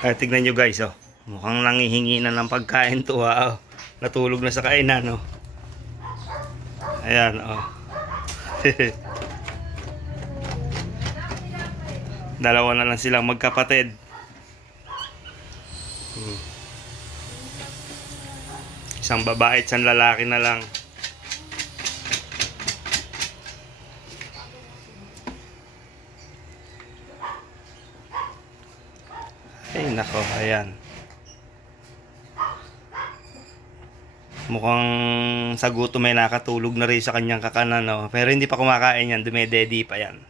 Tignan nyo guys, oh. Mukhang nangihingi na ng pagkain to, oh. Natulog na sa kainan, oh. Ayan, oh. Dalawa na lang silang magkapatid. Isang babae at isang lalaki na lang. Ay nako, ayan. Mukhang sa gutom may nakatulog na rin sa kanyang kakanan, no? Pero hindi pa kumakain yan, dumededi pa yan.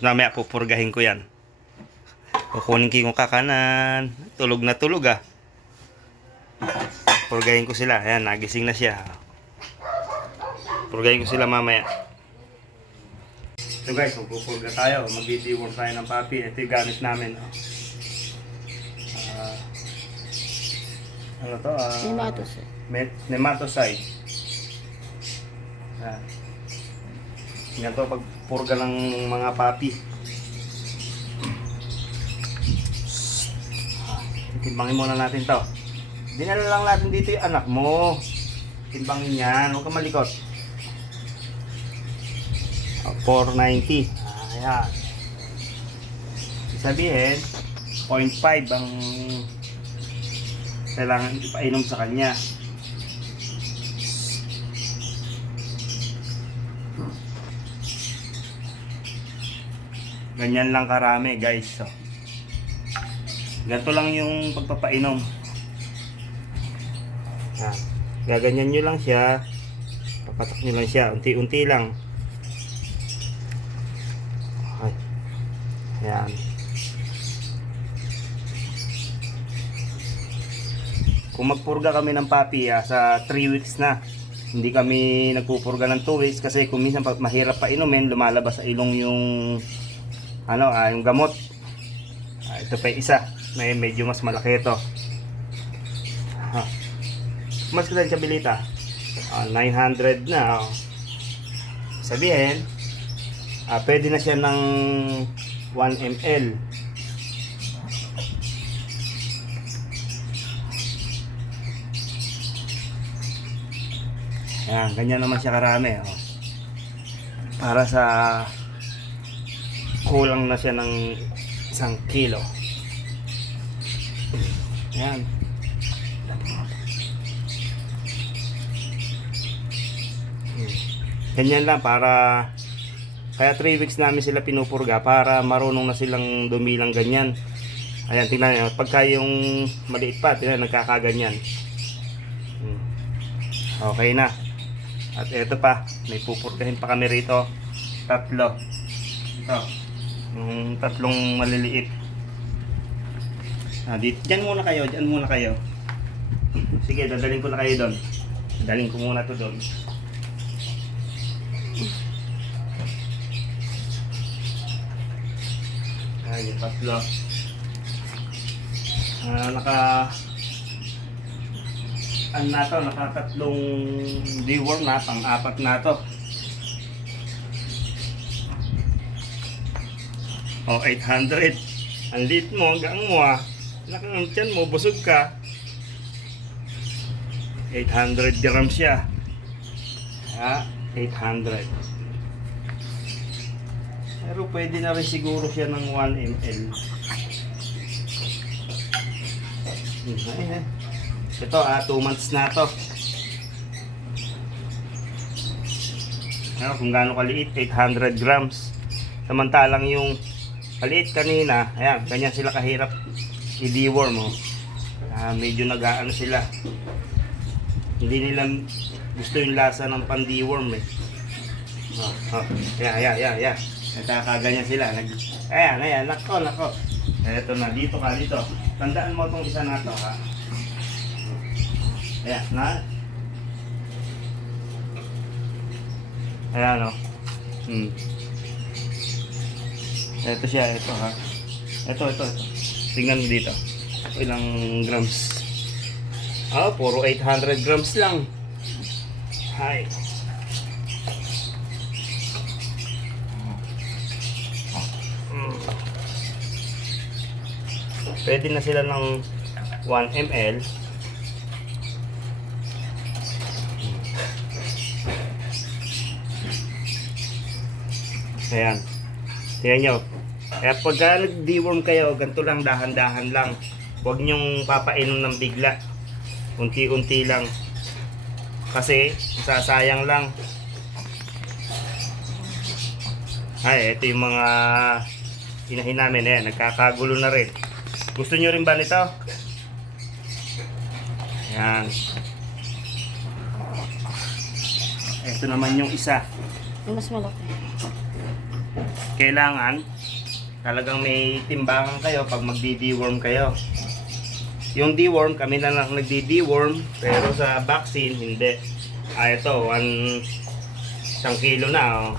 Mamaya pupurgahin ko yan. Kukunin ko yung kakanan. Tulog na tulog, ah. Purgahin ko sila. Ayan, nagising na siya. Purgahin ko sila mamaya. So guys, magpupurga tayo. Mag-deworm tayo ng papi. Ito yung gamit namin, oh. Ano to? Nematocide. Nematocide. Ayan. Yan to pagpurga ng mga papi. Timbangin muna natin to. Dinala lang natin dito yung anak mo. Timbangin yan. Huwag ka malikot. 490. Ayan. Sabihin, 0.5 ang kailangan ipainom sa kanya. Ganyan lang karami guys. So, ganito lang yung pagpapainom. Gaganyan nyo lang siya. Papatak nyo lang siya. Unti-unti lang. Okay. Ayan. Kung magpurga kami ng papi sa 3 weeks na. Hindi kami nagpupurga ng 2 weeks kasi kung minsan mahirap pa inumin, lumalabas sa ilong yung yung gamot. Ito pa yung isa. Medyo mas malaki ito. Mas kasi chabilita. 900 na. Sabihin, pwede na siya ng 1 ml. Ayan, ganyan naman siya karami. Para sa kulang na siya ng 1 kilo. Ayan. Ganyan lang para kaya 3 weeks namin sila pinupurga para marunong na silang dumilang ganyan. Ayan, tingnan nyo. Pagka yung maliit pa, tingnan, nagkakaganyan. Okay na. At eto pa, may pupurgahin pa kami rito. 3. Ito. Yung 3 maliliit. Diyan muna kayo, diyan muna kayo. Sige, dadaling ko na kayo doon. Dadaling ko muna to doon. Yung 3. Naka 3 deworm na, pang-4 na to. 800. Ang liit mo, hanggang mo Nakang tiyan mo, busog ka. 800 grams siya. 800. Pero pwede na rin siguro siya ng 1 ml. Ito 2 months na to. Kung gaano kaliit, 800 grams. Samantalang yung kaliit kanina, ayan, ganyan sila kahirap i-deworm. Medyo nag-aano sila. Hindi nila gusto yung lasa ng pan-deworm eh. Ayan. Nagkakaganyan sila. Ayan, nako. Eto na, dito ka, dito. Tandaan mo itong isa na to, Ayan, na. Ayan, Ito siya, ito Ito. Tingnan mo dito. Ilang grams. Puro 800 grams lang. Hay. Pwede na sila ng 1 ml. Ayan. Tingnan nyo. Kaya pagka nag-deworm kayo, ganito lang, dahan-dahan lang. Huwag nyong papainom ng bigla. Unti-unti lang. Kasi, sasayang lang. Ay, ito yung mga inahin namin. Ayan, nagkakagulo na rin. Gusto nyo rin ba nito? Ayan. Ito naman yung isa. Yung mas malaki. Kailangan talagang may timbangan kayo pag magdi-deworm kayo. Yung deworm, kami na lang nagdi-deworm, pero sa vaccine, hindi. Ito, 1 kilo na.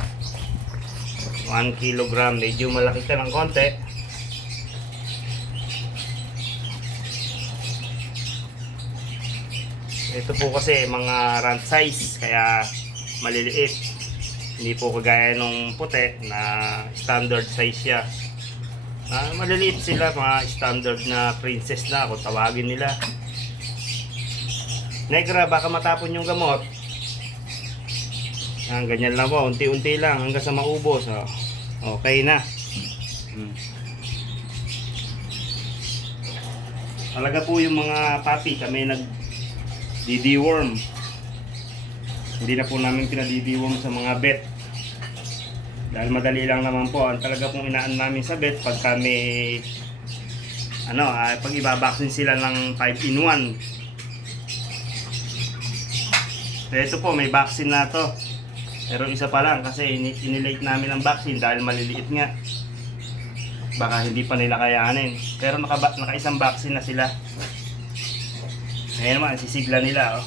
1 kilogram, medyo malaki ka ng konti. Ito po kasi mga rant size, kaya maliliit. Hindi po kagaya nung puti na standard size siya. Maliliit sila, mga standard na princess na kung tawagin nila. Negra, baka matapon yung gamot. Ganyan lang po, unti-unti lang hanggang sa maubos. Okay na. Talaga po yung mga puppy, kami nag-deworm. Hindi na po namin pinadidiworm sa mga vet. Dahil madali lang naman po. Ang talaga pong inaan namin sa vet pag kami pag ibabaksin sila ng 5-in-1. So ito po, may vaccine na to. Pero isa pa lang kasi inilate namin ang vaccine dahil maliliit nga. Baka hindi pa nila kayanin. Pero naka-isang vaccine na sila. Ayan naman, sisigla nila.